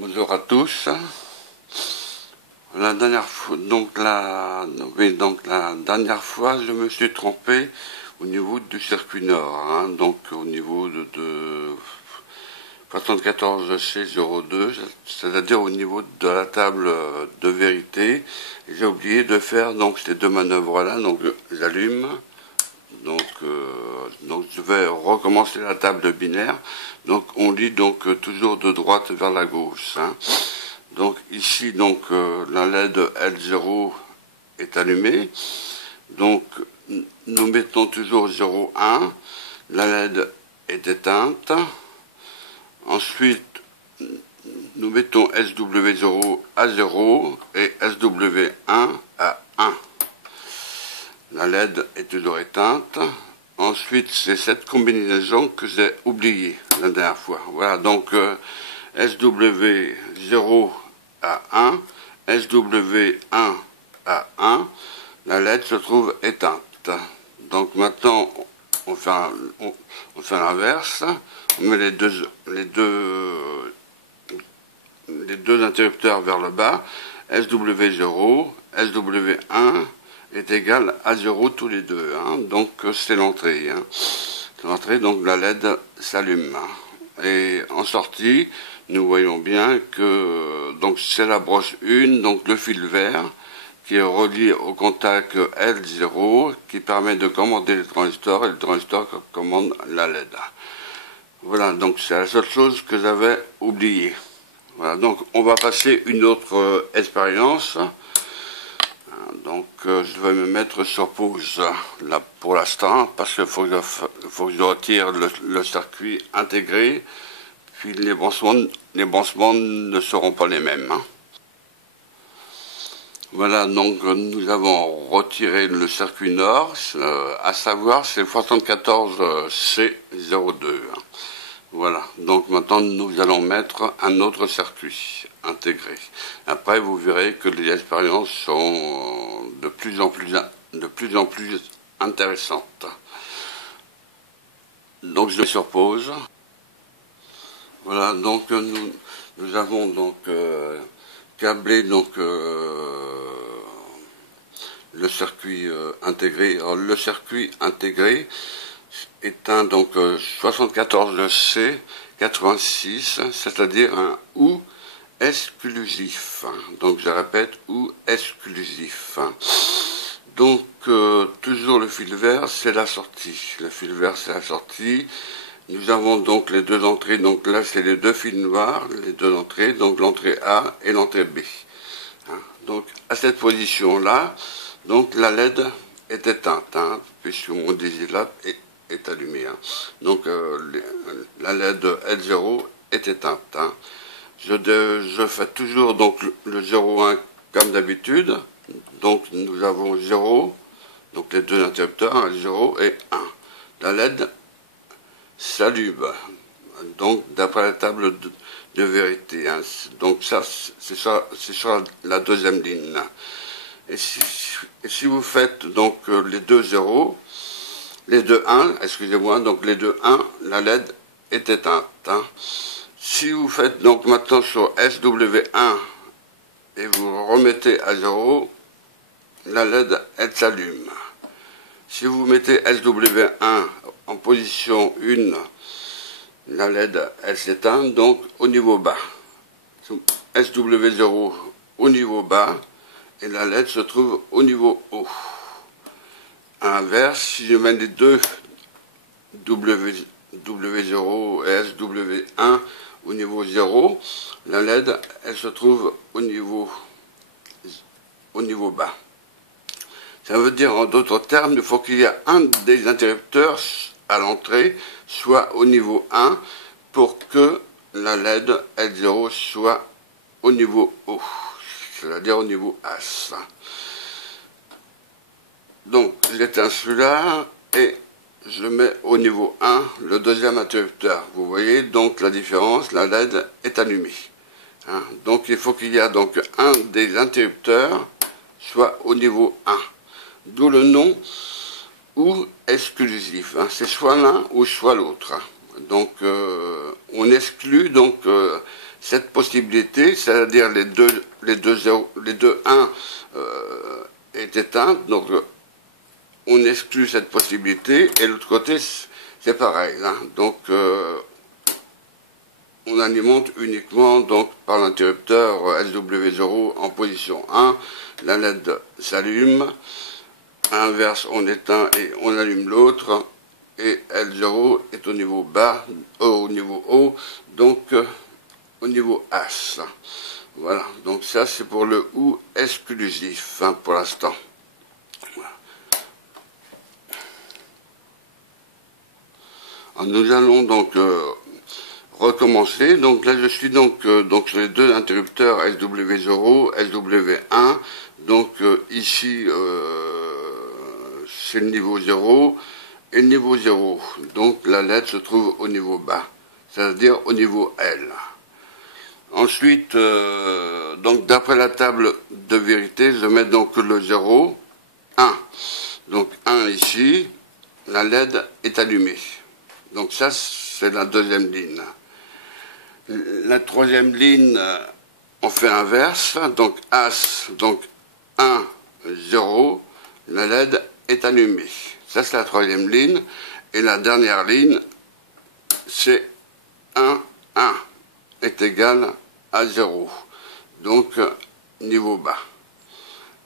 Bonjour à tous. La dernière fois, la dernière fois, je me suis trompé au niveau du circuit nord, donc au niveau de 74C02, c'est-à-dire au niveau de la table de vérité. J'ai oublié de faire donc ces deux manœuvres-là, donc j'allume. Donc je vais recommencer la table de binaire. Donc on lit donc toujours de droite vers la gauche. Donc ici donc la LED L0 est allumée. Donc nous mettons toujours 0,1. La LED est éteinte. Ensuite nous mettons SW0 à 0 et SW1 à 1. La LED est toujours éteinte. Ensuite, c'est cette combinaison que j'ai oubliée la dernière fois. Voilà, donc SW0 à 1, SW1 à 1, la LED se trouve éteinte. Donc maintenant, on fait l'inverse. On met les deux interrupteurs vers le bas. SW0, SW1 est égal à 0 tous les deux. Donc c'est l'entrée. C'est l'entrée, donc la LED s'allume. Et en sortie, nous voyons bien que donc c'est la broche 1, donc le fil vert, qui est relié au contact L0, qui permet de commander les transistors, et le transistor commande la LED. Voilà, donc c'est la seule chose que j'avais oubliée. Voilà, donc on va passer une autre expérience. Donc je vais me mettre sur pause là pour l'instant parce qu'il faut que je retire le circuit intégré, puis les branchements ne seront pas les mêmes. Voilà, donc nous avons retiré le circuit nord, à savoir c'est 74C02. Voilà, donc maintenant nous allons mettre un autre circuit intégré. Après vous verrez que les expériences sont de plus en plus intéressantes. Donc je mets sur pause. Voilà, donc nous avons donc câblé donc le circuit intégré. Alors, le circuit intégré est un donc 74C86, c'est-à-dire un OU exclusif. Donc je répète, OU exclusif. Donc toujours le fil vert, c'est la sortie. Le fil vert, c'est la sortie. Nous avons donc les deux entrées. Donc là, c'est les deux fils noirs, les deux entrées. Donc l'entrée A et l'entrée B. Donc à cette position-là, donc la LED est éteinte, puisque mon digital est allumé. Donc la LED L0 est éteinte. Je fais toujours donc le 0,1 comme d'habitude. Donc nous avons 0, donc les deux interrupteurs, 0 et 1. La LED s'allume, donc d'après la table de vérité. Donc ça, c'est sur la deuxième ligne. Et si vous faites donc les deux 0, les deux 1, excusez-moi, donc les deux 1, la LED est éteinte. Si vous faites donc maintenant sur SW1 et vous remettez à 0, la LED, elle s'allume. Si vous mettez SW1 en position 1, la LED, elle s'éteint, donc au niveau bas. SW0 au niveau bas, et la LED se trouve au niveau haut. À l'inverse, si je mets les deux W0 et SW1 au niveau 0, la LED, elle se trouve au niveau bas. Ça veut dire, en d'autres termes, il faut qu'il y ait un des interrupteurs à l'entrée, soit au niveau 1, pour que la LED L0 soit au niveau haut, c'est-à-dire au niveau As. Donc, j'éteins celui-là et je mets au niveau 1 le deuxième interrupteur. Vous voyez donc la différence, la LED est allumée. Donc, il faut qu'il y ait donc un des interrupteurs soit au niveau 1. D'où le nom OU exclusif. C'est soit l'un ou soit l'autre. Donc on exclut donc cette possibilité, c'est-à-dire les deux 1 est éteinte, donc on exclut cette possibilité, et l'autre côté c'est pareil, hein. Donc on alimente uniquement donc par l'interrupteur SW0 en position 1, la LED s'allume, inverse on éteint et on allume l'autre, et L0 est au niveau bas, au niveau haut, donc au niveau As. Voilà, donc ça c'est pour le OU exclusif, hein, pour l'instant. Voilà. Nous allons donc recommencer. Donc là je suis donc sur les deux interrupteurs SW0, SW1. Donc ici c'est le niveau 0 et le niveau 0. Donc la LED se trouve au niveau bas, c'est-à-dire au niveau L. Ensuite, donc d'après la table de vérité, je mets donc le 0, 1. Donc 1 ici, la LED est allumée. Donc ça, c'est la deuxième ligne. La troisième ligne, on fait inverse, donc As, donc 1, 0, la LED est allumée. Ça, c'est la troisième ligne. Et la dernière ligne, c'est 1, 1 est égal à 0. Donc, niveau bas.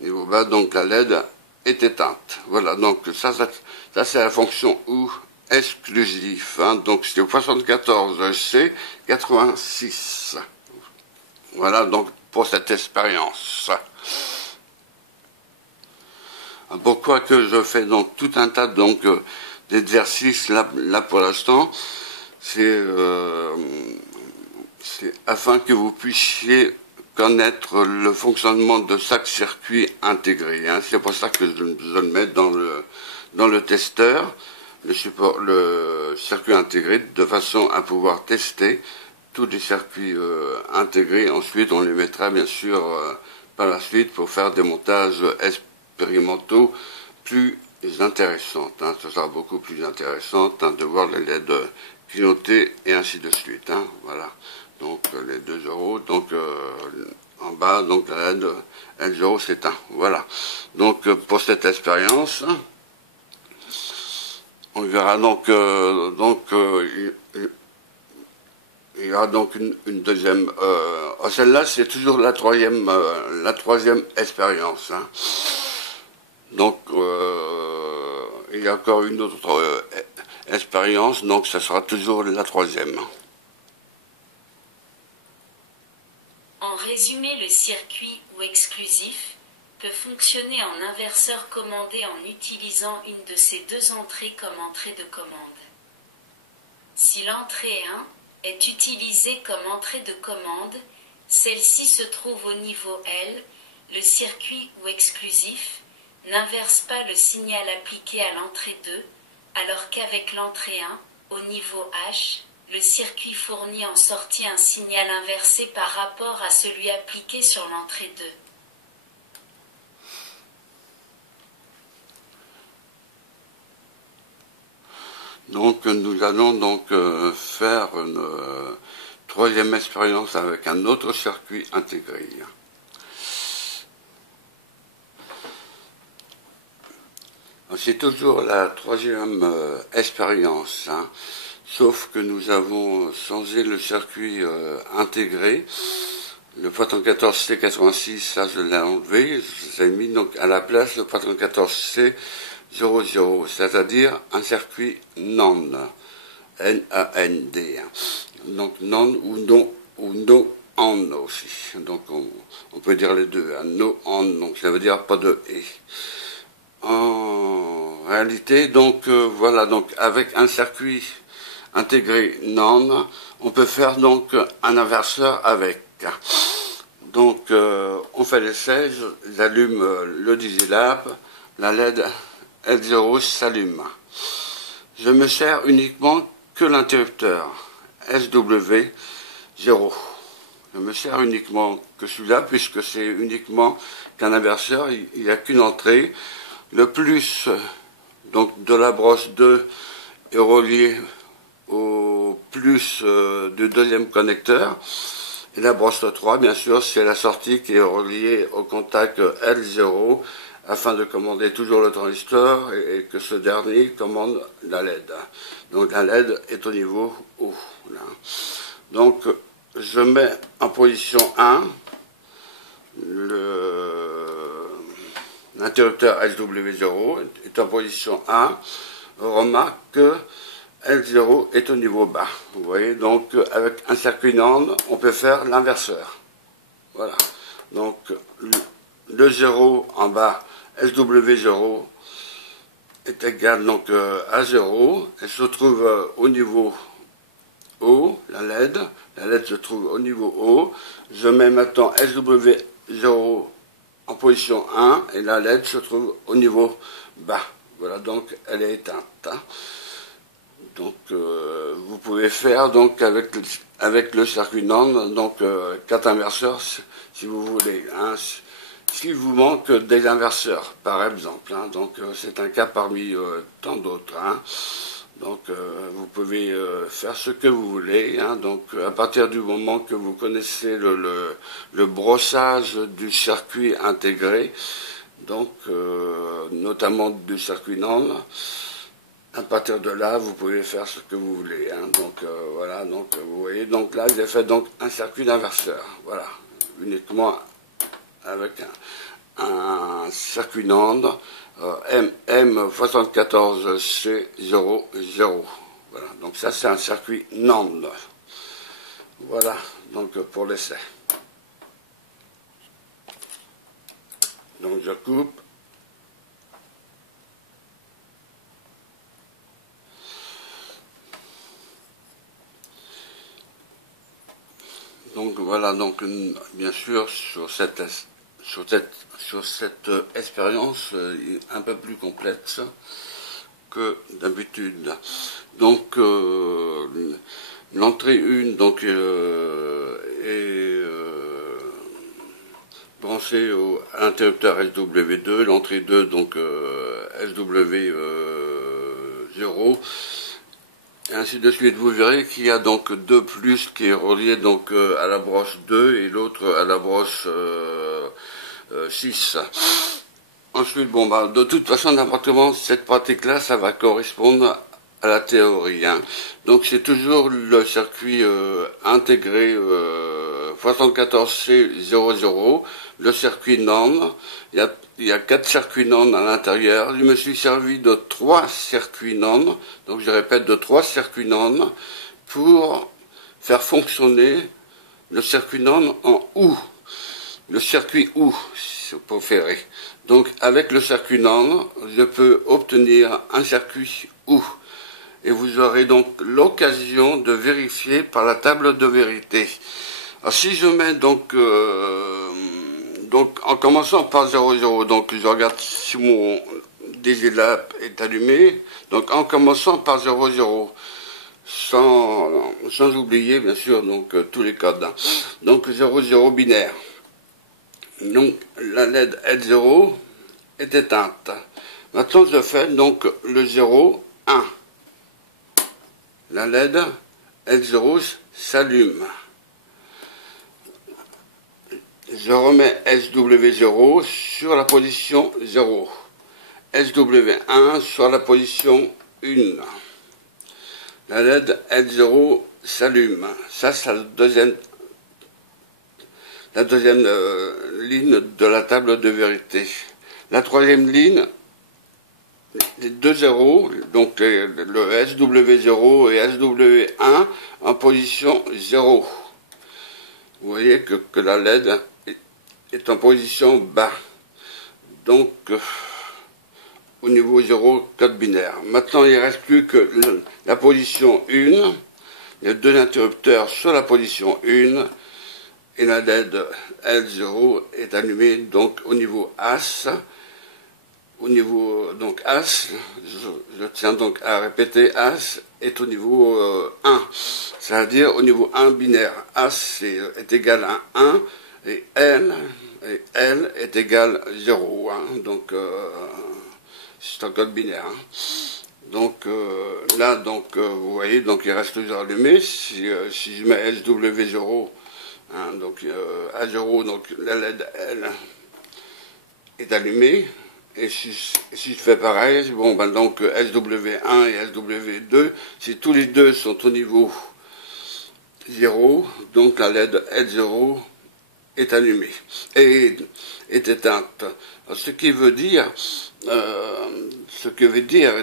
Niveau bas, donc la LED est éteinte. Voilà, donc ça c'est la fonction OU exclusif. Hein. Donc, c'est 74C86. Voilà, donc, pour cette expérience. Pourquoi que je fais donc tout un tas donc d'exercices là pour l'instant, c'est afin que vous puissiez connaître le fonctionnement de chaque circuit intégré. Hein. C'est pour ça que je le mets dans le testeur, le circuit intégré, de façon à pouvoir tester tous les circuits intégrés. Ensuite, on les mettra bien sûr par la suite pour faire des montages expérimentaux plus intéressants. Hein. Ce sera beaucoup plus intéressant hein, de voir les LED clignoter et ainsi de suite. Hein. Voilà. Donc les 2 euros, donc en bas, donc la LED L0 s'éteint. Voilà. Donc pour cette expérience, on verra donc, il y aura donc une deuxième. Celle-là, c'est toujours la troisième expérience. Hein. Donc il y a encore une autre expérience, donc ça sera toujours la troisième. En résumé, le circuit ou exclusif peut fonctionner en inverseur commandé en utilisant une de ces deux entrées comme entrée de commande. Si l'entrée 1 est utilisée comme entrée de commande, celle-ci se trouve au niveau L, le circuit ou exclusif n'inverse pas le signal appliqué à l'entrée 2, alors qu'avec l'entrée 1, au niveau H, le circuit fournit en sortie un signal inversé par rapport à celui appliqué sur l'entrée 2. Donc nous allons donc faire une troisième expérience avec un autre circuit intégré. C'est toujours la troisième expérience, hein, sauf que nous avons changé le circuit intégré. Le 414C86, ça je l'ai enlevé, j'ai mis donc à la place le 414C00, c'est-à-dire un circuit NAND, N-A-N-D. Donc NAND ou no AND aussi. Donc on peut dire les deux, hein, no AND, donc ça veut dire pas de et. En réalité, donc voilà, donc avec un circuit intégré NAND, on peut faire donc un inverseur avec. Donc on fait l'essai, j'allume le Digilab, la LED L0 s'allume. Je me sers uniquement que l'interrupteur SW0. Je me sers uniquement que celui-là, puisque c'est uniquement qu'un inverseur, il n'y a qu'une entrée. Le plus donc de la brosse 2 est relié au plus du deuxième connecteur. Et la brosse 3, bien sûr, c'est la sortie qui est reliée au contact L0 afin de commander toujours le transistor et que ce dernier commande la LED. Donc la LED est au niveau haut. Là. Donc je mets en position 1 l'interrupteur SW0 est en position 1. Remarque que L0 est au niveau bas. Vous voyez, donc avec un circuit NAND, on peut faire l'inverseur. Voilà. Donc le 0 en bas, SW0 est égal donc à 0. Elle se trouve au niveau haut, la LED. La LED se trouve au niveau haut. Je mets maintenant SW0 en position 1 et la LED se trouve au niveau bas. Voilà, donc elle est éteinte. Donc vous pouvez faire donc avec le circuit NAND donc 4 inverseurs si vous voulez. Hein, s'il vous manque des inverseurs par exemple. Hein, donc c'est un cas parmi tant d'autres. Hein. Donc vous pouvez faire ce que vous voulez. Hein, donc à partir du moment que vous connaissez le brossage du circuit intégré, donc notamment du circuit NAND. À partir de là, vous pouvez faire ce que vous voulez. Hein. Donc voilà, donc vous voyez, donc là j'ai fait donc un circuit d'inverseur. Voilà, uniquement avec un circuit NAND M74C00. Voilà, donc ça c'est un circuit NAND. Voilà, donc pour l'essai. Donc je coupe. Donc voilà, donc bien sûr sur cette expérience un peu plus complexe que d'habitude. Donc l'entrée 1 donc est branchée à l'interrupteur SW2, l'entrée 2 donc SW0. Et ainsi de suite, vous verrez qu'il y a donc 2 plus qui est relié donc à la broche 2 et l'autre à la broche 6. Ensuite, bon bah de toute façon, n'importe comment, cette pratique-là, ça va correspondre à la théorie. Hein. Donc c'est toujours le circuit intégré 74C00, le circuit NAND. Il y a 4 circuits NAND à l'intérieur. Je me suis servi de 3 circuits NAND, donc je répète, de 3 circuits NAND pour faire fonctionner le circuit NAND en OU. Le circuit OU, si vous préférez. Donc avec le circuit NAND, je peux obtenir un circuit OU. Et vous aurez donc l'occasion de vérifier par la table de vérité. Alors si je mets donc en commençant par 00, donc je regarde si mon DGLAP est allumé, donc en commençant par 00, sans oublier bien sûr donc tous les codes. Hein. Donc 00 binaire. Donc la LED L0 est éteinte. Maintenant je fais donc le 0, 1. La LED L0 s'allume. Je remets SW0 sur la position 0. SW1 sur la position 1. La LED L0 s'allume. Ça, c'est la deuxième ligne de la table de vérité. La troisième ligne, les 2 zéros, donc le SW0 et SW1 en position 0. Vous voyez que la LED est en position bas. Donc, au niveau 0, code binaire. Maintenant, il ne reste plus que la position 1, les 2 interrupteurs sur la position 1, et la LED L0 est allumée donc au niveau AS. Au niveau donc AS, je tiens donc à répéter, AS est au niveau 1, c'est-à-dire au niveau 1 binaire. AS est égal à 1 et L est égal à 0. Hein, donc c'est un code binaire. Hein. Donc là, donc vous voyez, donc il reste toujours allumé. Si je mets SW0, hein, donc A0, donc la LED elle est allumée. Et si je fais pareil, bon ben donc SW1 et SW2, si tous les deux sont au niveau 0, donc la LED L0 est allumée et est éteinte. Ce qui veut dire,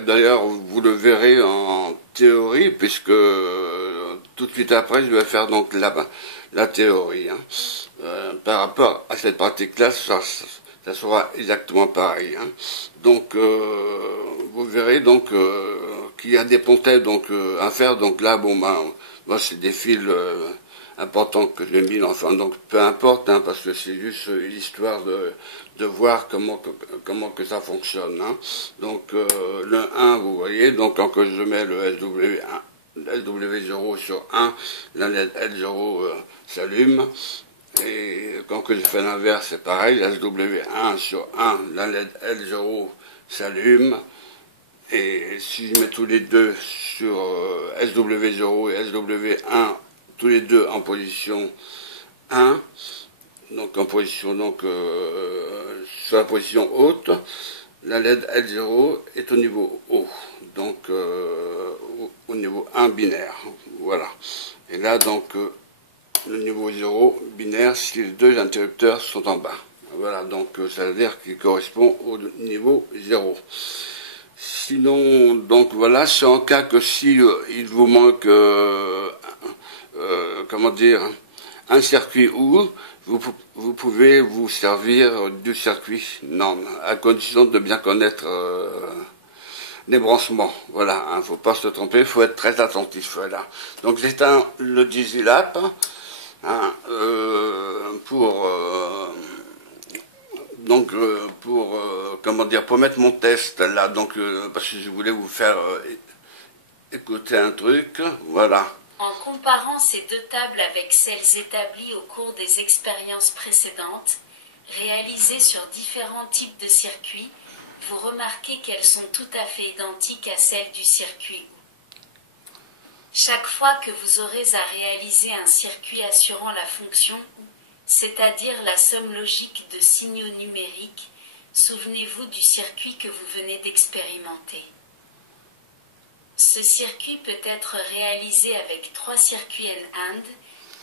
d'ailleurs vous le verrez en théorie, puisque tout de suite après je vais faire donc la théorie. Hein. Par rapport à cette pratique-là, ça sera exactement pareil. Hein. Donc vous verrez donc qu'il y a des pontets donc à faire. Donc là, bon ben, moi c'est des fils importants que j'ai mis, enfin donc peu importe, hein, parce que c'est juste l'histoire de voir comment que ça fonctionne. Hein. Donc le 1, vous voyez, donc quand je mets le SW0 sur 1, la LED L0 s'allume. Et quand je fais l'inverse, c'est pareil, la SW1 sur 1, la LED L0 s'allume. Et si je mets tous les deux sur SW0 et SW1, tous les deux en position 1, donc en position sur la position haute, la LED L0 est au niveau haut, donc au niveau 1 binaire, voilà. Et là donc le niveau 0 binaire si les deux interrupteurs sont en bas. Voilà, donc ça veut dire qu'il correspond au niveau 0. Sinon, donc voilà, c'est en cas que si il vous manque, comment dire, un circuit ou vous pouvez vous servir du circuit norme, à condition de bien connaître les branchements. Voilà, hein, faut pas se tromper, faut être très attentif. Voilà. Donc j'éteins le Digilap. Hein, comment dire, pour mettre mon test là, donc parce que je voulais vous faire écouter un truc, voilà. En comparant ces deux tables avec celles établies au cours des expériences précédentes, réalisées sur différents types de circuits, vous remarquez qu'elles sont tout à fait identiques à celles du circuit. Chaque fois que vous aurez à réaliser un circuit assurant la fonction ou, c'est-à-dire la somme logique de signaux numériques, souvenez-vous du circuit que vous venez d'expérimenter. Ce circuit peut être réalisé avec 3 circuits en-AND,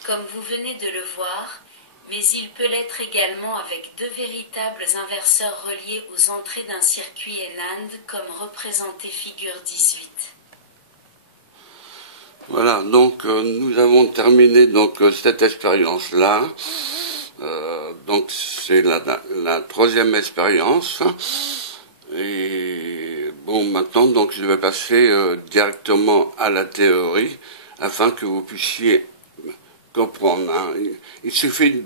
comme vous venez de le voir, mais il peut l'être également avec 2 véritables inverseurs reliés aux entrées d'un circuit en-AND, comme représenté figure 18. Voilà, donc nous avons terminé donc cette expérience-là. Donc c'est la troisième expérience. Et bon, maintenant donc je vais passer directement à la théorie afin que vous puissiez comprendre. Hein. Il suffit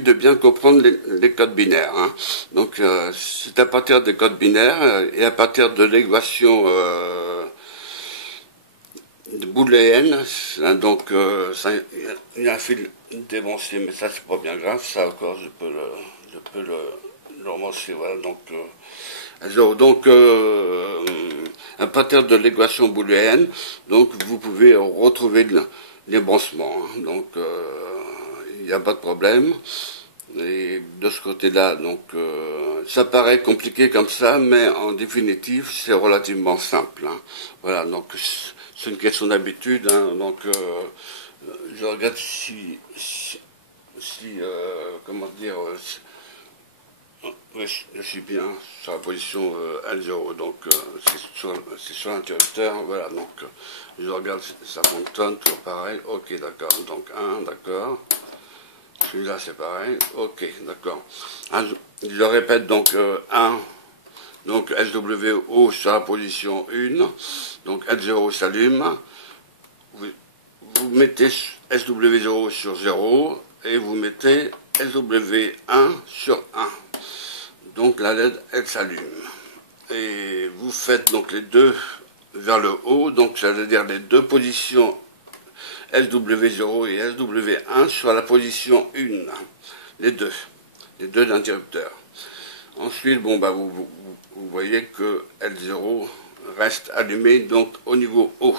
de bien comprendre les codes binaires. Hein. Donc c'est à partir des codes binaires et à partir de l'équation booléenne, hein, donc il y a un fil débranché, mais ça c'est pas bien grave, ça encore je peux le remonter, voilà, donc à partir de l'équation booléenne, donc vous pouvez retrouver les branchements, hein, donc il n'y a pas de problème. Et de ce côté-là, donc ça paraît compliqué comme ça, mais en définitive c'est relativement simple. Hein. Voilà, donc c'est une question d'habitude. Hein, donc je regarde si comment dire, oui, je suis bien sur la position L0, donc c'est sur l'interrupteur. Voilà, donc je regarde si ça fonctionne, toujours pareil. Ok, d'accord. Donc 1, d'accord. Celui-là c'est pareil, ok, d'accord. Je répète donc 1, donc SWO sur la position 1, donc L0 s'allume, vous mettez SW0 sur 0 et vous mettez SW1 sur 1. Donc la LED elle s'allume. Et vous faites donc les deux vers le haut, donc ça veut dire les deux positions SW0 et SW1 sur la position 1, les deux interrupteurs. Ensuite, bon, bah, vous voyez que L0 reste allumé donc au niveau haut.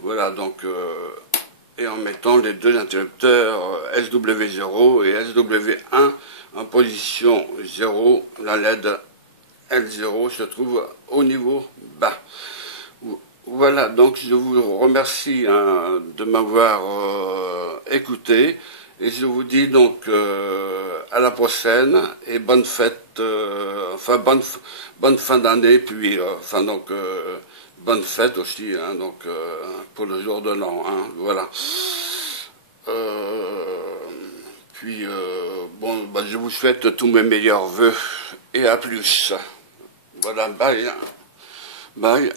Voilà, donc et en mettant les deux interrupteurs SW0 et SW1 en position 0, la LED L0 se trouve au niveau bas. Voilà, donc je vous remercie de m'avoir écouté et je vous dis donc à la prochaine et bonne fête, enfin bonne fin d'année, puis enfin donc bonne fête aussi, hein, donc pour le jour de l'an, hein, voilà. Puis bon, bah, je vous souhaite tous mes meilleurs vœux et à plus. Voilà, bye, bye,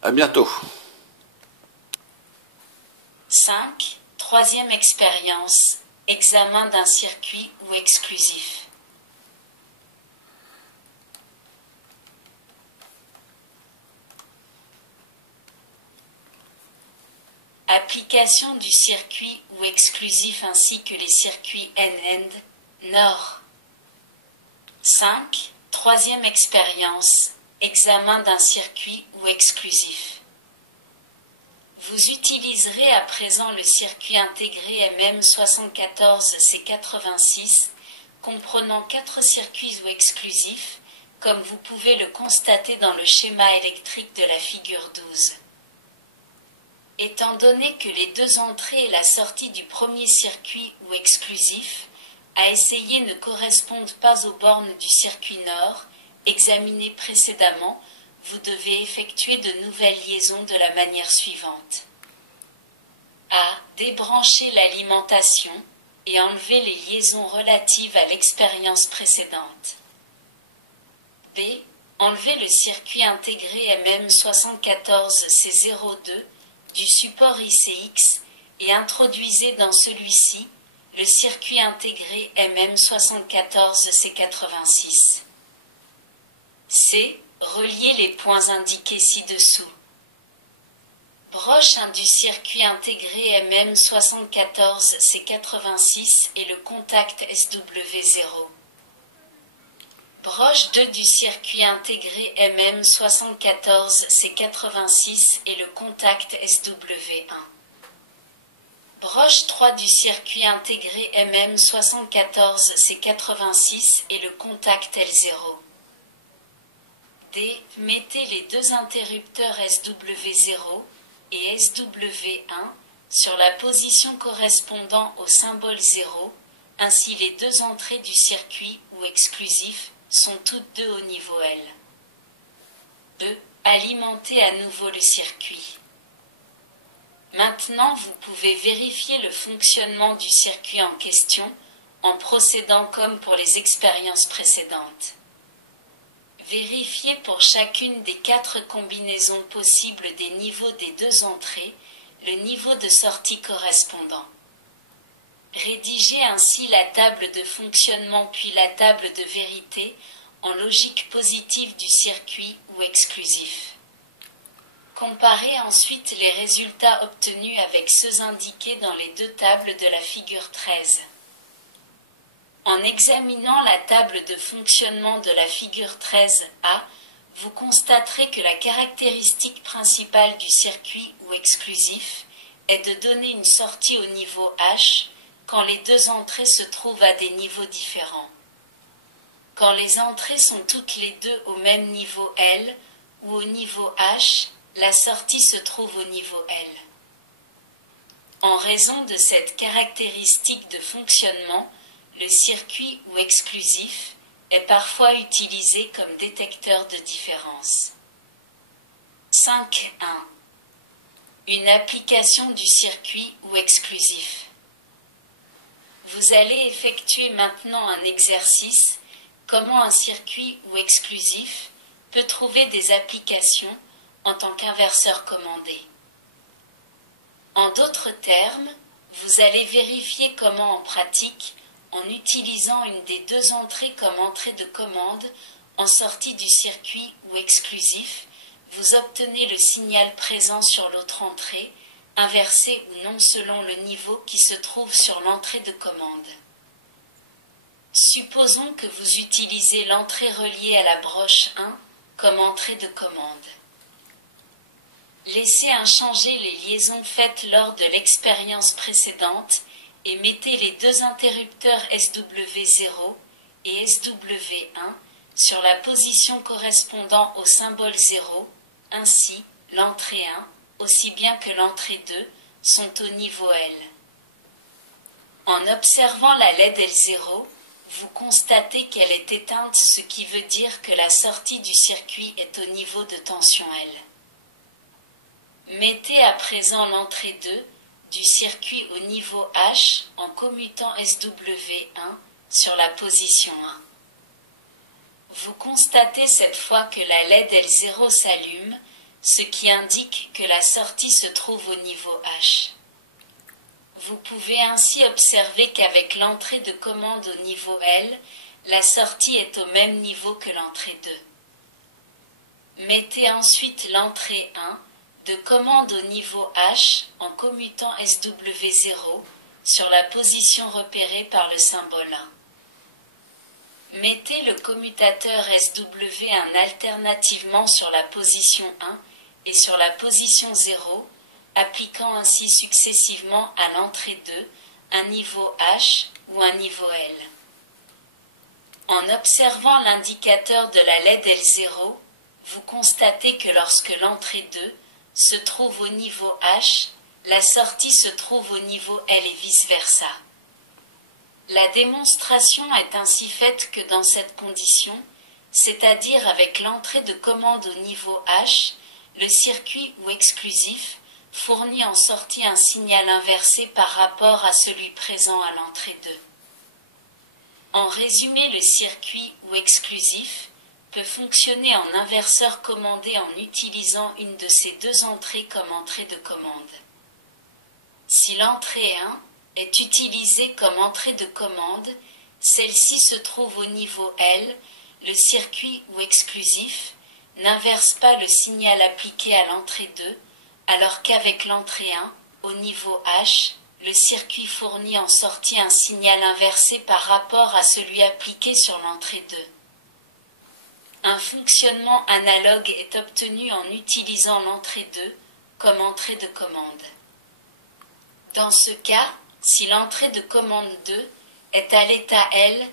à bientôt. 5. Troisième expérience. Examen d'un circuit ou exclusif. Application du circuit ou exclusif ainsi que les circuits end, NOR. 5. Troisième expérience. Examen d'un circuit ou exclusif. Vous utiliserez à présent le circuit intégré MM74C86, comprenant 4 circuits ou exclusifs, comme vous pouvez le constater dans le schéma électrique de la figure 12. Étant donné que les deux entrées et la sortie du premier circuit ou exclusif, à essayer ne correspondent pas aux bornes du circuit nord, examinées précédemment, vous devez effectuer de nouvelles liaisons de la manière suivante. A. Débrancher l'alimentation et enlever les liaisons relatives à l'expérience précédente. B. Enlever le circuit intégré MM74C02 du support ICX et introduisez dans celui-ci le circuit intégré MM74C86. C. Relier les points indiqués ci-dessous. Broche 1 du circuit intégré MM74C86 et le contact SW0. Broche 2 du circuit intégré MM74C86 et le contact SW1. Broche 3 du circuit intégré MM74C86 et le contact L0. D. Mettez les deux interrupteurs SW0 et SW1 sur la position correspondant au symbole 0, ainsi les deux entrées du circuit ou exclusif sont toutes deux au niveau L. E. Alimentez à nouveau le circuit. Maintenant, vous pouvez vérifier le fonctionnement du circuit en question en procédant comme pour les expériences précédentes. Vérifiez pour chacune des 4 combinaisons possibles des niveaux des deux entrées le niveau de sortie correspondant. Rédigez ainsi la table de fonctionnement puis la table de vérité en logique positive du circuit ou exclusif. Comparez ensuite les résultats obtenus avec ceux indiqués dans les deux tables de la figure 13. En examinant la table de fonctionnement de la figure 13A, vous constaterez que la caractéristique principale du circuit ou exclusif est de donner une sortie au niveau H quand les deux entrées se trouvent à des niveaux différents. Quand les entrées sont toutes les deux au même niveau L ou au niveau H, la sortie se trouve au niveau L. En raison de cette caractéristique de fonctionnement, le circuit ou exclusif est parfois utilisé comme détecteur de différence. 5.1. Une application du circuit ou exclusif. Vous allez effectuer maintenant un exercice, comment un circuit ou exclusif peut trouver des applications en tant qu'inverseur commandé. En d'autres termes, vous allez vérifier comment en pratique, en utilisant une des deux entrées comme entrée de commande en sortie du circuit ou exclusif, vous obtenez le signal présent sur l'autre entrée, inversé ou non selon le niveau qui se trouve sur l'entrée de commande. Supposons que vous utilisez l'entrée reliée à la broche 1 comme entrée de commande. Laissez inchangées les liaisons faites lors de l'expérience précédente et mettez les deux interrupteurs SW0 et SW1 sur la position correspondant au symbole 0, ainsi, l'entrée 1, aussi bien que l'entrée 2, sont au niveau L. En observant la LED L0, vous constatez qu'elle est éteinte, ce qui veut dire que la sortie du circuit est au niveau de tension L. Mettez à présent l'entrée 2 du circuit au niveau H en commutant SW1 sur la position 1. Vous constatez cette fois que la LED L0 s'allume, ce qui indique que la sortie se trouve au niveau H. Vous pouvez ainsi observer qu'avec l'entrée de commande au niveau L, la sortie est au même niveau que l'entrée 2. Mettez ensuite l'entrée 1 de commande au niveau H en commutant SW0 sur la position repérée par le symbole 1. Mettez le commutateur SW1 alternativement sur la position 1 et sur la position 0, appliquant ainsi successivement à l'entrée 2 un niveau H ou un niveau L. En observant l'indicateur de la LED L0, vous constatez que lorsque l'entrée 2 se trouve au niveau H, la sortie se trouve au niveau L et vice-versa. La démonstration est ainsi faite que dans cette condition, c'est-à-dire avec l'entrée de commande au niveau H, le circuit ou exclusif fournit en sortie un signal inversé par rapport à celui présent à l'entrée 2. En résumé, le circuit ou exclusif peut fonctionner en inverseur commandé en utilisant une de ces deux entrées comme entrée de commande. Si l'entrée 1 est utilisée comme entrée de commande, celle-ci se trouve au niveau L, le circuit ou exclusif n'inverse pas le signal appliqué à l'entrée 2, alors qu'avec l'entrée 1, au niveau H, le circuit fournit en sortie un signal inversé par rapport à celui appliqué sur l'entrée 2. Un fonctionnement analogue est obtenu en utilisant l'entrée 2 comme entrée de commande. Dans ce cas, si l'entrée de commande 2 est à l'état L,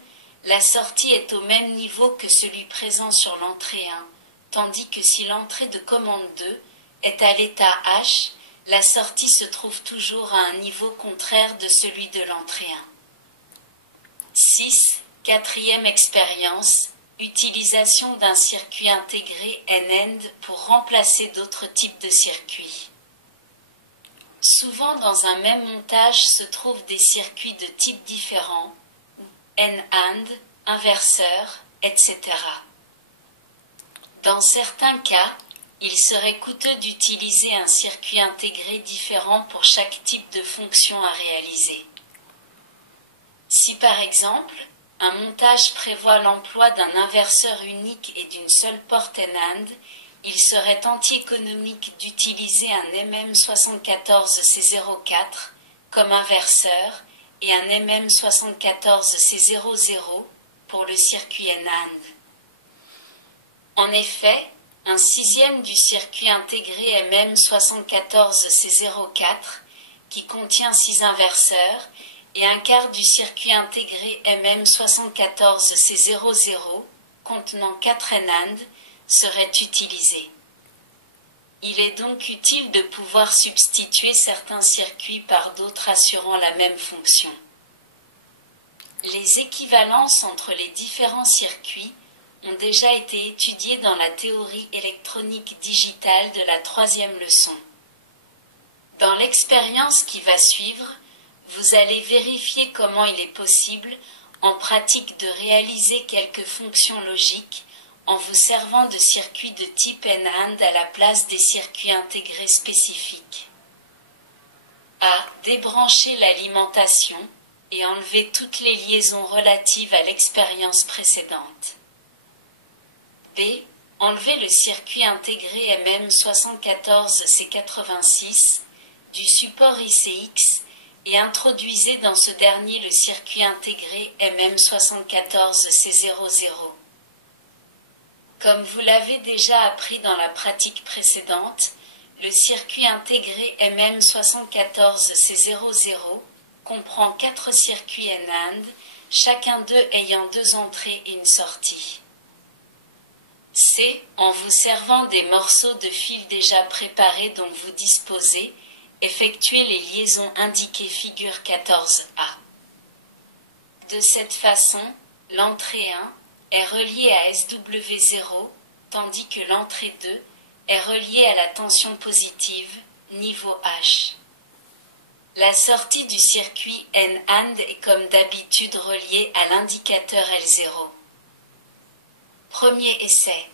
la sortie est au même niveau que celui présent sur l'entrée 1, tandis que si l'entrée de commande 2 est à l'état H, la sortie se trouve toujours à un niveau contraire de celui de l'entrée 1. 6. Quatrième expérience. Utilisation d'un circuit intégré N-end pour remplacer d'autres types de circuits. Souvent dans un même montage se trouvent des circuits de types différents, N-and, inverseur, etc. Dans certains cas, il serait coûteux d'utiliser un circuit intégré différent pour chaque type de fonction à réaliser. Si par exemple, un montage prévoit l'emploi d'un inverseur unique et d'une seule porte N-and, il serait anti-économique d'utiliser un MM74C04 comme inverseur et un MM74C00 pour le circuit N-and. En effet, un sixième du circuit intégré MM74C04 qui contient 6 inverseurs et un quart du circuit intégré MM74C00 contenant 4 N-and seraient utilisés. Il est donc utile de pouvoir substituer certains circuits par d'autres assurant la même fonction. Les équivalences entre les différents circuits ont déjà été étudiées dans la théorie électronique digitale de la 3e leçon. Dans l'expérience qui va suivre, vous allez vérifier comment il est possible, en pratique, de réaliser quelques fonctions logiques en vous servant de circuits de type N-and à la place des circuits intégrés spécifiques. A. Débrancher l'alimentation et enlever toutes les liaisons relatives à l'expérience précédente. B. Enlever le circuit intégré MM74C86 du support ICX et introduisez dans ce dernier le circuit intégré MM74C00. Comme vous l'avez déjà appris dans la pratique précédente, le circuit intégré MM74C00 comprend 4 circuits NAND, chacun d'eux ayant 2 entrées et une sortie. C. En vous servant des morceaux de fil déjà préparés dont vous disposez, effectuez les liaisons indiquées figure 14A. De cette façon, l'entrée 1 est reliée à SW0, tandis que l'entrée 2 est reliée à la tension positive, niveau H. La sortie du circuit NAND est comme d'habitude reliée à l'indicateur L0. Premier essai.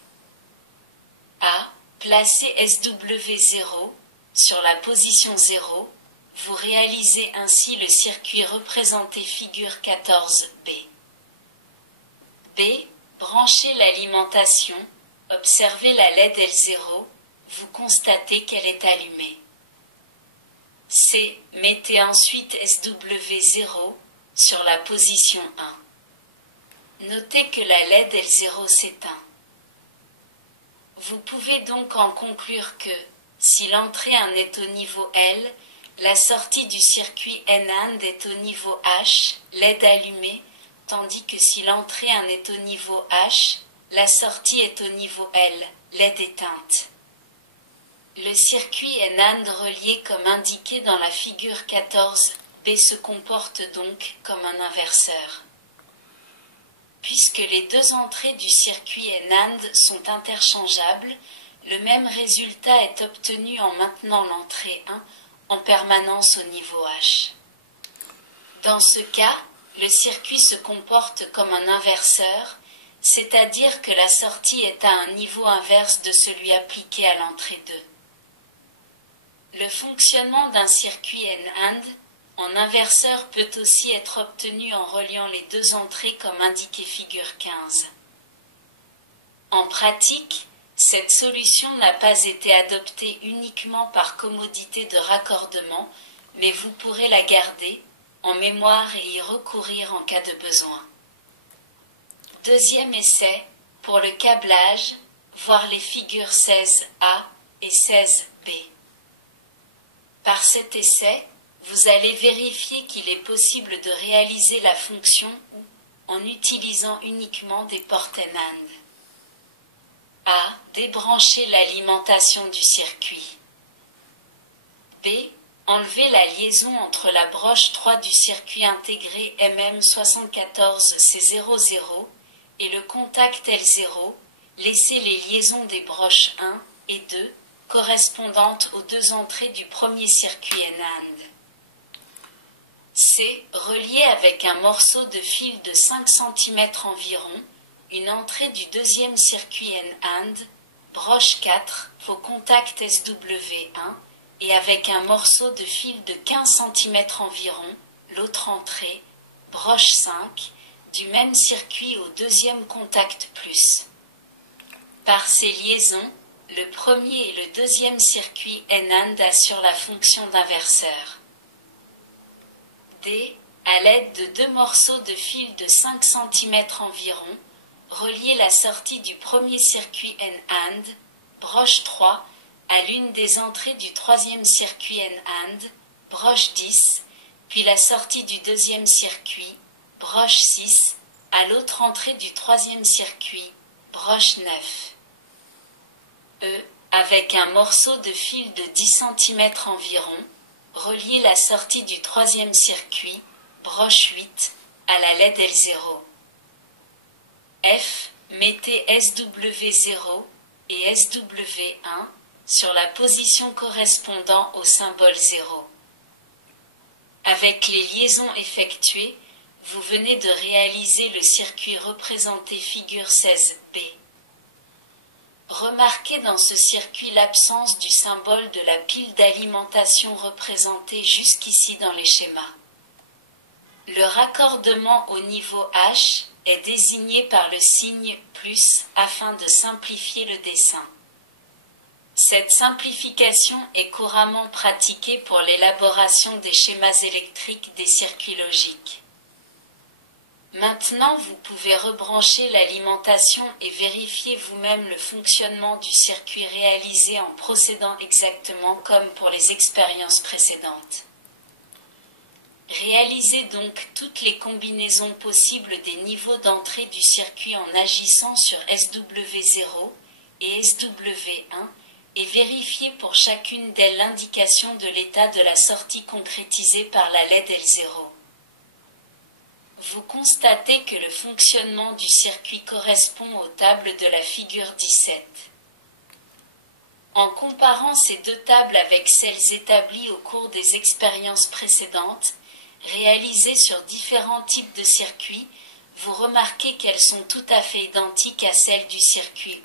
A. Placez SW0 sur la position 0. Vous réalisez ainsi le circuit représenté figure 14B. B. Branchez l'alimentation. Observez la LED L0. Vous constatez qu'elle est allumée. C. Mettez ensuite SW0 sur la position 1. Notez que la LED L0 s'éteint. Vous pouvez donc en conclure que, si l'entrée 1 est au niveau L, la sortie du circuit NAND est au niveau H, LED allumée, tandis que si l'entrée 1 est au niveau H, la sortie est au niveau L, LED éteinte. Le circuit NAND relié comme indiqué dans la figure 14B se comporte donc comme un inverseur. Puisque les 2 entrées du circuit NAND sont interchangeables, le même résultat est obtenu en maintenant l'entrée 1 en permanence au niveau H. Dans ce cas, le circuit se comporte comme un inverseur, c'est-à-dire que la sortie est à un niveau inverse de celui appliqué à l'entrée 2. Le fonctionnement d'un circuit NAND en inverseur peut aussi être obtenu en reliant les 2 entrées comme indiqué figure 15. En pratique, cette solution n'a pas été adoptée uniquement par commodité de raccordement, mais vous pourrez la garder en mémoire et y recourir en cas de besoin. Deuxième essai, pour le câblage, voir les figures 16A et 16B. Par cet essai, vous allez vérifier qu'il est possible de réaliser la fonction OU en utilisant uniquement des ports NAND. A. Débrancher l'alimentation du circuit. B. Enlever la liaison entre la broche 3 du circuit intégré MM74C00 et le contact L0, laisser les liaisons des broches 1 et 2 correspondantes aux 2 entrées du premier circuit NAND. C. Relier avec un morceau de fil de 5 cm environ une entrée du deuxième circuit NAND, broche 4, au contact SW1, et avec un morceau de fil de 15 cm environ, l'autre entrée, broche 5, du même circuit au deuxième contact plus. Par ces liaisons, le premier et le deuxième circuit NAND assurent la fonction d'inverseur. D. À l'aide de 2 morceaux de fil de 5 cm environ, relier la sortie du premier circuit NAND, broche 3, à l'une des entrées du troisième circuit NAND, broche 10, puis la sortie du deuxième circuit, broche 6, à l'autre entrée du troisième circuit, broche 9. E. Avec un morceau de fil de 10 cm environ, relier la sortie du troisième circuit, broche 8, à la LED L0. F. Mettez SW0 et SW1 sur la position correspondant au symbole 0. Avec les liaisons effectuées, vous venez de réaliser le circuit représenté figure 16B. Remarquez dans ce circuit l'absence du symbole de la pile d'alimentation représentée jusqu'ici dans les schémas. Le raccordement au niveau H est désigné par le signe plus afin de simplifier le dessin. Cette simplification est couramment pratiquée pour l'élaboration des schémas électriques des circuits logiques. Maintenant, vous pouvez rebrancher l'alimentation et vérifier vous-même le fonctionnement du circuit réalisé en procédant exactement comme pour les expériences précédentes. Réalisez donc toutes les combinaisons possibles des niveaux d'entrée du circuit en agissant sur SW0 et SW1 et vérifiez pour chacune d'elles l'indication de l'état de la sortie concrétisée par la LED L0. Vous constatez que le fonctionnement du circuit correspond aux tables de la figure 17. En comparant ces deux tables avec celles établies au cours des expériences précédentes, réalisées sur différents types de circuits, vous remarquez qu'elles sont tout à fait identiques à celles du circuit OU.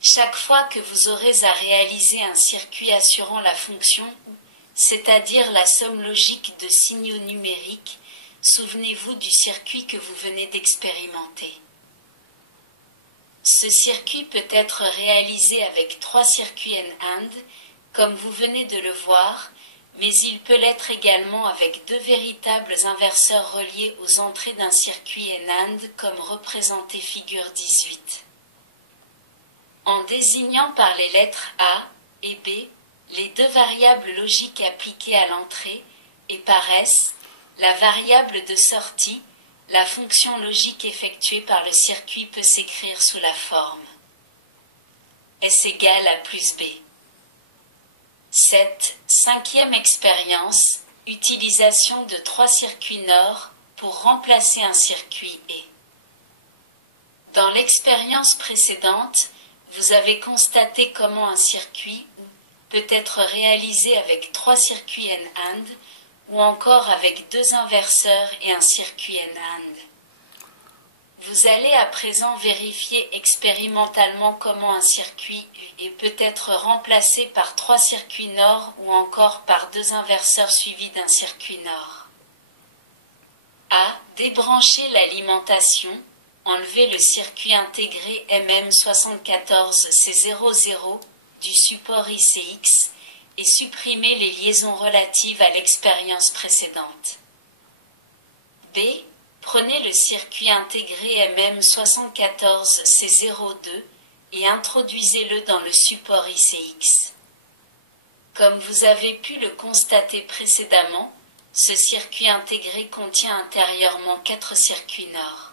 Chaque fois que vous aurez à réaliser un circuit assurant la fonction OU, c'est-à-dire la somme logique de signaux numériques, souvenez-vous du circuit que vous venez d'expérimenter. Ce circuit peut être réalisé avec 3 circuits NAND, comme vous venez de le voir, mais il peut l'être également avec 2 véritables inverseurs reliés aux entrées d'un circuit NAND comme représenté figure 18. En désignant par les lettres A et B les 2 variables logiques appliquées à l'entrée, et par S, la variable de sortie, la fonction logique effectuée par le circuit peut s'écrire sous la forme S égale A plus B. 7. Cinquième expérience, utilisation de 3 circuits NOR pour remplacer un circuit E. Dans l'expérience précédente, vous avez constaté comment un circuit peut être réalisé avec 3 circuits NAND ou encore avec 2 inverseurs et un circuit NAND. Vous allez à présent vérifier expérimentalement comment un circuit UE peut être remplacé par 3 circuits NOR ou encore par 2 inverseurs suivis d'un circuit NOR. A. Débrancher l'alimentation, enlever le circuit intégré MM74C00 du support ICX et supprimer les liaisons relatives à l'expérience précédente. B. Prenez le circuit intégré MM74C02 et introduisez-le dans le support ICX. Comme vous avez pu le constater précédemment, ce circuit intégré contient intérieurement 4 circuits NOR.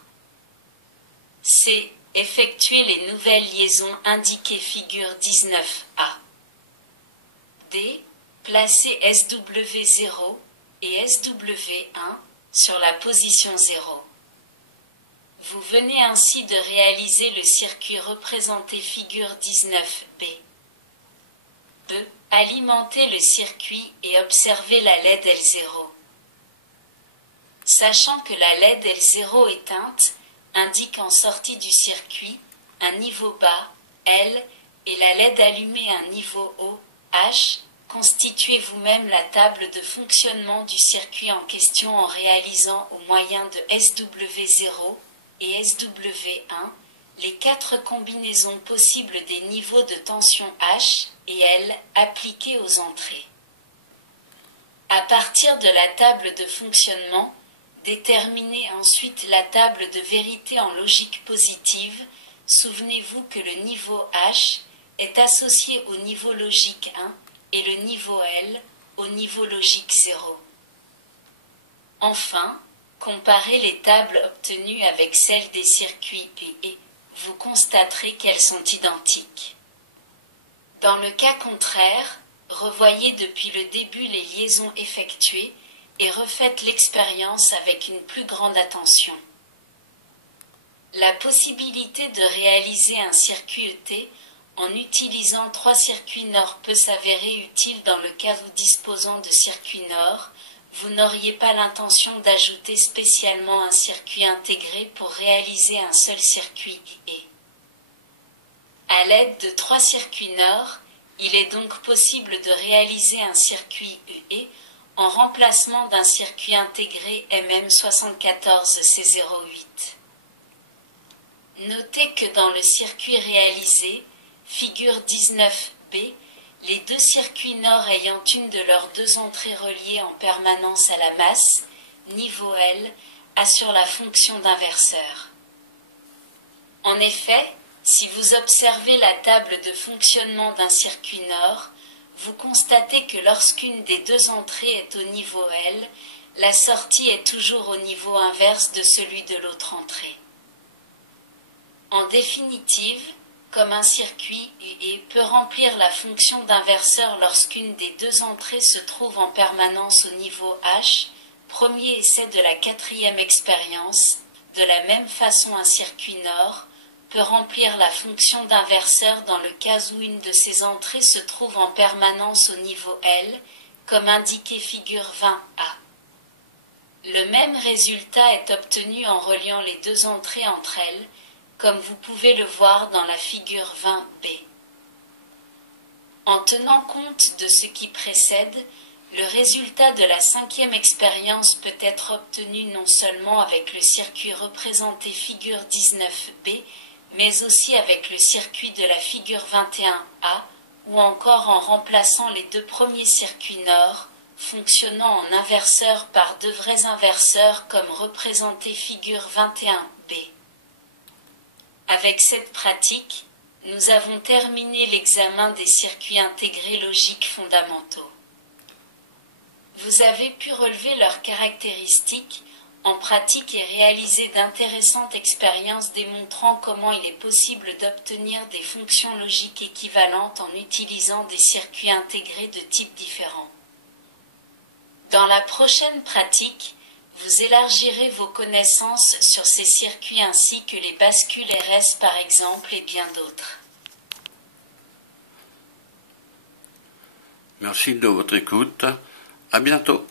C. Effectuez les nouvelles liaisons indiquées figure 19A. D. Placez SW0 et SW1 sur la position 0. Vous venez ainsi de réaliser le circuit représenté figure 19B. B. Alimentez le circuit et observez la LED L0. Sachant que la LED L0 éteinte indique en sortie du circuit un niveau bas, L, et la LED allumée un niveau haut, H, constituez vous-même la table de fonctionnement du circuit en question en réalisant au moyen de SW0 et SW1 les 4 combinaisons possibles des niveaux de tension H et L appliqués aux entrées. À partir de la table de fonctionnement, déterminez ensuite la table de vérité en logique positive. Souvenez-vous que le niveau H est associé au niveau logique 1 et le niveau L au niveau logique 0. Enfin, comparez les tables obtenues avec celles des circuits et vous constaterez qu'elles sont identiques. Dans le cas contraire, revoyez depuis le début les liaisons effectuées et refaites l'expérience avec une plus grande attention. La possibilité de réaliser un circuit ET en utilisant 3 circuits NOR peut s'avérer utile dans le cas où disposant de circuits NOR, vous n'auriez pas l'intention d'ajouter spécialement un circuit intégré pour réaliser un seul circuit E. À l'aide de 3 circuits NOR, il est donc possible de réaliser un circuit UE en remplacement d'un circuit intégré MM74C08. Notez que dans le circuit réalisé, figure 19B, les 2 circuits NOR ayant une de leurs 2 entrées reliées en permanence à la masse, niveau L, A sur la fonction d'inverseur. En effet, si vous observez la table de fonctionnement d'un circuit NOR, vous constatez que lorsqu'une des deux entrées est au niveau L, la sortie est toujours au niveau inverse de celui de l'autre entrée. En définitive, comme un circuit UE peut remplir la fonction d'inverseur lorsqu'une des deux entrées se trouve en permanence au niveau H, premier essai de la quatrième expérience, de la même façon un circuit NOR peut remplir la fonction d'inverseur dans le cas où une de ses entrées se trouve en permanence au niveau L, comme indiqué figure 20A. Le même résultat est obtenu en reliant les deux entrées entre elles, comme vous pouvez le voir dans la figure 20B. En tenant compte de ce qui précède, le résultat de la cinquième expérience peut être obtenu non seulement avec le circuit représenté figure 19B, mais aussi avec le circuit de la figure 21A, ou encore en remplaçant les deux premiers circuits NOR, fonctionnant en inverseur par deux vrais inverseurs comme représenté figure 21B. Avec cette pratique, nous avons terminé l'examen des circuits intégrés logiques fondamentaux. Vous avez pu relever leurs caractéristiques, en pratique et réaliser d'intéressantes expériences démontrant comment il est possible d'obtenir des fonctions logiques équivalentes en utilisant des circuits intégrés de types différents. Dans la prochaine pratique, vous élargirez vos connaissances sur ces circuits ainsi que les bascules RS par exemple et bien d'autres. Merci de votre écoute. À bientôt.